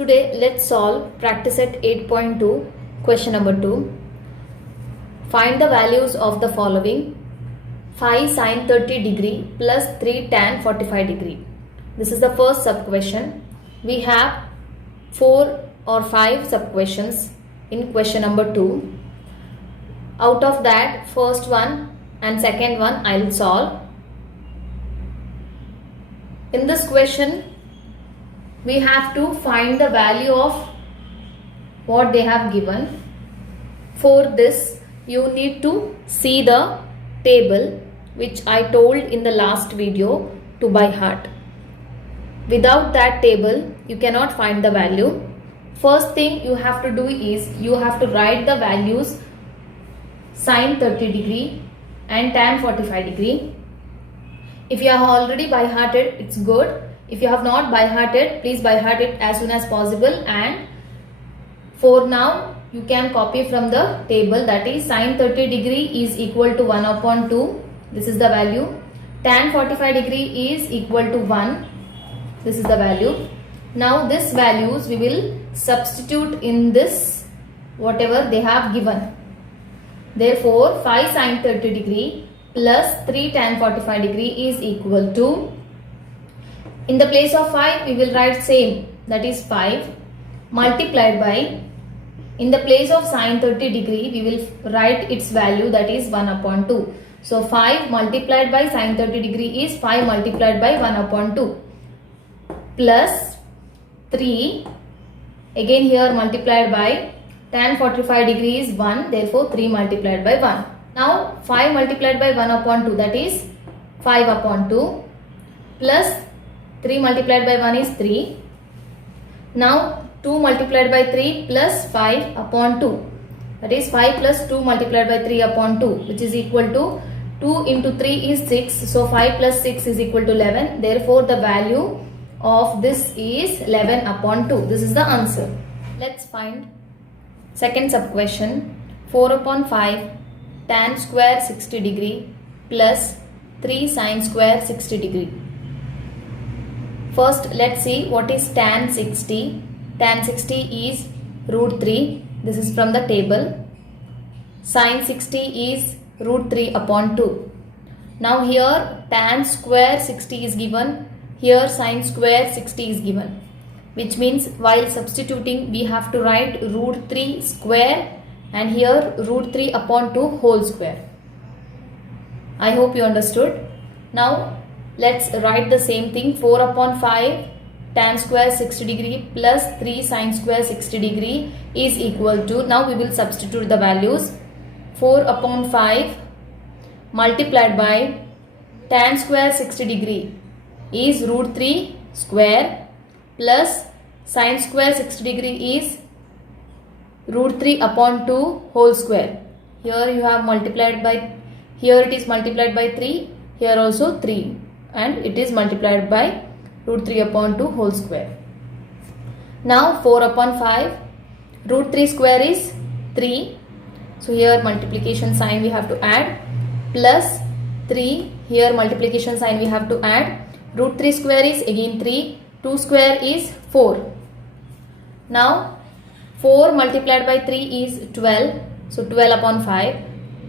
Today let's solve practice set 8.2 question number 2. Find the values of the following: 5 sin 30 degree plus 3 tan 45 degree. This is the first sub question. We have 4 or 5 sub questions in question number 2. Out of that, first one and second one I will solve. In this question, we have to find the value of what they have given. For this, you need to see the table which I told in the last video to by heart. Without that table, you cannot find the value. First thing you have to do is you have to write the values sin 30 degree and tan 45 degree. If you have already by hearted, it's good. If you have not by hearted, please by heart it as soon as possible. And for now, you can copy from the table, that is sin 30 degree is equal to 1 upon 2. This is the value. Tan 45 degree is equal to 1. This is the value. Now this values we will substitute in this whatever they have given. Therefore 5 sin 30 degree plus 3 tan 45 degree is equal to, in the place of 5 we will write same, that is 5 multiplied by, in the place of sin 30 degree we will write its value, that is 1 upon 2. So 5 multiplied by sin 30 degree is 5 multiplied by 1 upon 2 plus 3, again here multiplied by tan 45 degree is 1, therefore 3 multiplied by 1. Now 5 multiplied by 1 upon 2, that is 5 upon 2 plus 3 multiplied by 1 is 3. Now 2 multiplied by 3 plus 5 upon 2, that is 5 plus 2 multiplied by 3 upon 2, which is equal to 2 into 3 is 6. So 5 plus 6 is equal to 11. Therefore the value of this is 11 upon 2. This is the answer. Let's find second sub question. 4 upon 5 tan square 60 degree plus 3 sin square 60 degree. First let's see what is tan 60. Tan 60 is root 3. This is from the table. Sin 60 is root 3 upon 2. Now here tan square 60 is given. Here sin square 60 is given. Which means while substituting we have to write root 3 square and here root 3 upon 2 whole square. I hope you understood. Now let's write the same thing. 4 upon 5 tan square 60 degree plus 3 sin square 60 degree is equal to, now we will substitute the values. 4 upon 5 multiplied by tan square 60 degree is root 3 square plus sin square 60 degree is root 3 upon 2 whole square. Here you have multiplied by, here it is multiplied by 3, here also 3, and it is multiplied by root 3 upon 2 whole square. Now 4 upon 5 root 3 square is 3. So here multiplication sign we have to add plus 3, here multiplication sign we have to add. Root 3 square is again 3, 2 square is 4. Now 4 multiplied by 3 is 12, so 12 upon 5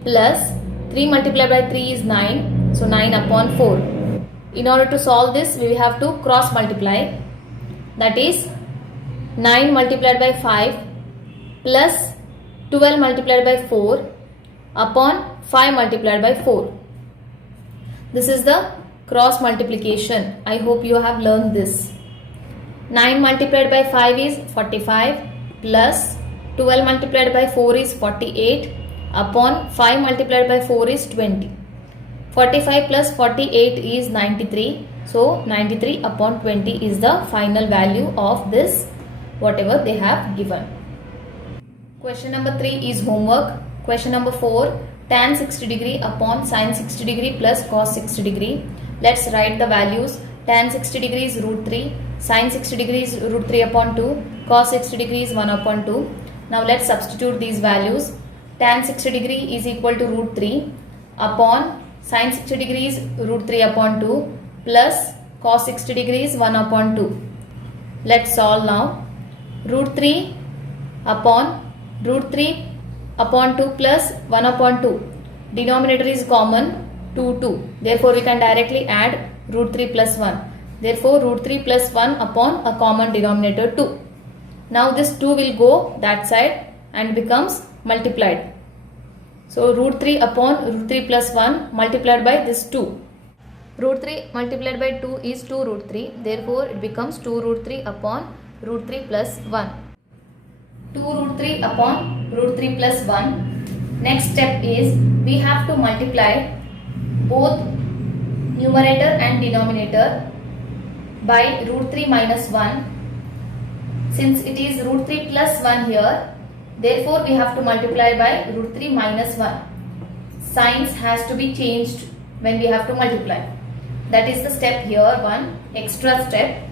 plus 3 multiplied by 3 is 9, so 9 upon 4. In order to solve this we have to cross multiply, that is 9 multiplied by 5 plus 12 multiplied by 4 upon 5 multiplied by 4. This is the cross multiplication. I hope you have learned this. 9 multiplied by 5 is 45 plus 12 multiplied by 4 is 48 upon 5 multiplied by 4 is 20. 45 plus 48 is 93. So 93 upon 20 is the final value of this whatever they have given. Question number 3 is homework. Question number 4, tan 60 degree upon sin 60 degree plus cos 60 degree. Let's write the values. Tan 60 degree is root 3, sin 60 degree is root 3 upon 2, cos 60 degree is 1 upon 2. Now let's substitute these values. Tan 60 degree is equal to root 3 upon sin 60 degrees root 3 upon 2 plus cos 60 degrees 1 upon 2. Let's solve now. root 3 upon root 3 upon 2 plus 1 upon 2. Denominator is common 2. Therefore, we can directly add root 3 plus 1. Therefore, root 3 plus 1 upon a common denominator 2. Now, this 2 will go that side and becomes multiplied. So, root 3 upon root 3 plus 1 multiplied by this 2. Root 3 multiplied by 2 is 2 root 3. Therefore, it becomes 2 root 3 upon root 3 plus 1. 2 root 3 upon root 3 plus 1. Next step is we have to multiply both numerator and denominator by root 3 minus 1. Since it is root 3 plus 1 here, therefore we have to multiply by root 3 minus 1. Signs has to be changed when we have to multiply. That is the step here, one extra step.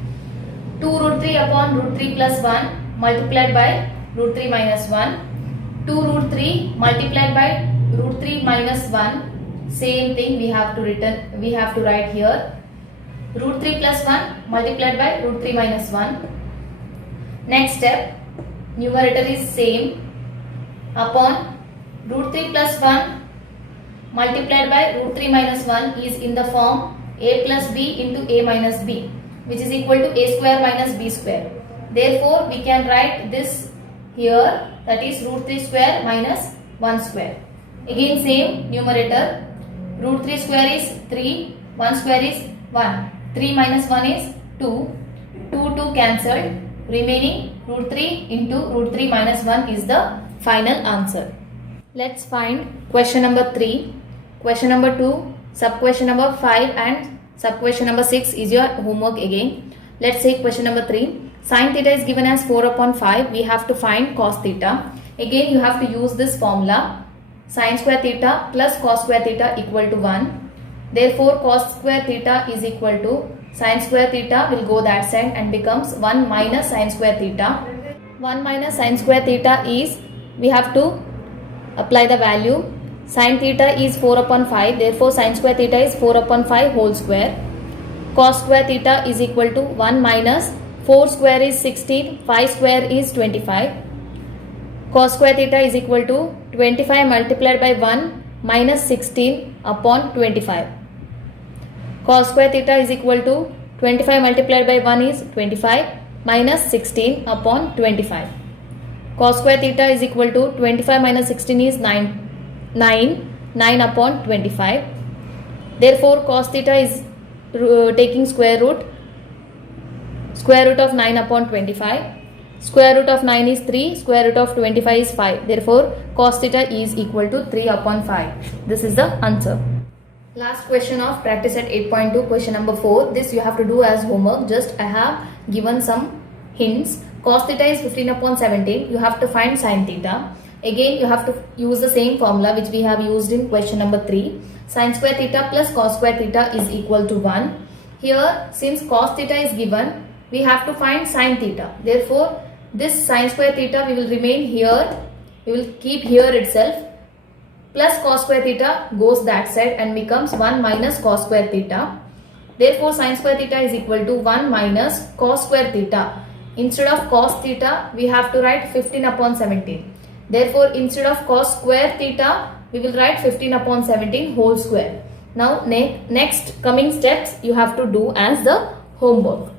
2 root 3 upon root 3 plus 1 multiplied by root 3 minus 1. 2 root 3 multiplied by root 3 minus 1. Same thing we have to write here. Root 3 plus 1 multiplied by root 3 minus 1. Next step, numerator is same, upon root 3 plus 1 multiplied by root 3 minus 1 is in the form a plus b into a minus b, which is equal to a square minus b square. Therefore, we can write this here, that is root 3 square minus 1 square. Again same numerator, root 3 square is 3, 1 square is 1. 3 minus 1 is 2, 2 cancelled, remaining root 3 into root 3 minus 1 is the final answer. Let's find question number 3, question number 2, sub question number 5 and sub question number 6 is your homework again. Let's take question number 3. Sin theta is given as 4 upon 5. We have to find cos theta. Again you have to use this formula. Sin square theta plus cos square theta equal to 1. Therefore, cos square theta is equal to sin square theta will go that side and becomes 1 minus sin square theta. 1 minus sin square theta is, we have to apply the value. Sin theta is 4 upon 5. Therefore, sin square theta is 4 upon 5 whole square. Cos square theta is equal to 1 minus 4 square is 16. 5 square is 25. Cos square theta is equal to 25 multiplied by 1 minus 16 upon 25. Cos square theta is equal to 25 multiplied by 1 is 25 minus 16 upon 25. Cos square theta is equal to 25 minus 16 is 9 upon 25. Therefore, cos theta is taking square root of 9 upon 25. Square root of 9 is 3, square root of 25 is 5. Therefore, cos theta is equal to 3 upon 5. This is the answer. Last question of practice at 8.2, question number 4. This you have to do as homework. Just I have given some hints. Cos theta is 15 upon 17. You have to find sin theta. Again, you have to use the same formula which we have used in question number 3. Sin square theta plus cos square theta is equal to 1. Here, since cos theta is given, we have to find sin theta. Therefore, this sin square theta we will remain here. We will keep here itself. Plus cos square theta goes that side and becomes 1 minus cos square theta. Therefore, sin square theta is equal to 1 minus cos square theta. Instead of cos theta, we have to write 15 upon 17. Therefore, instead of cos square theta, we will write 15 upon 17 whole square. Now, next coming steps you have to do as the homework.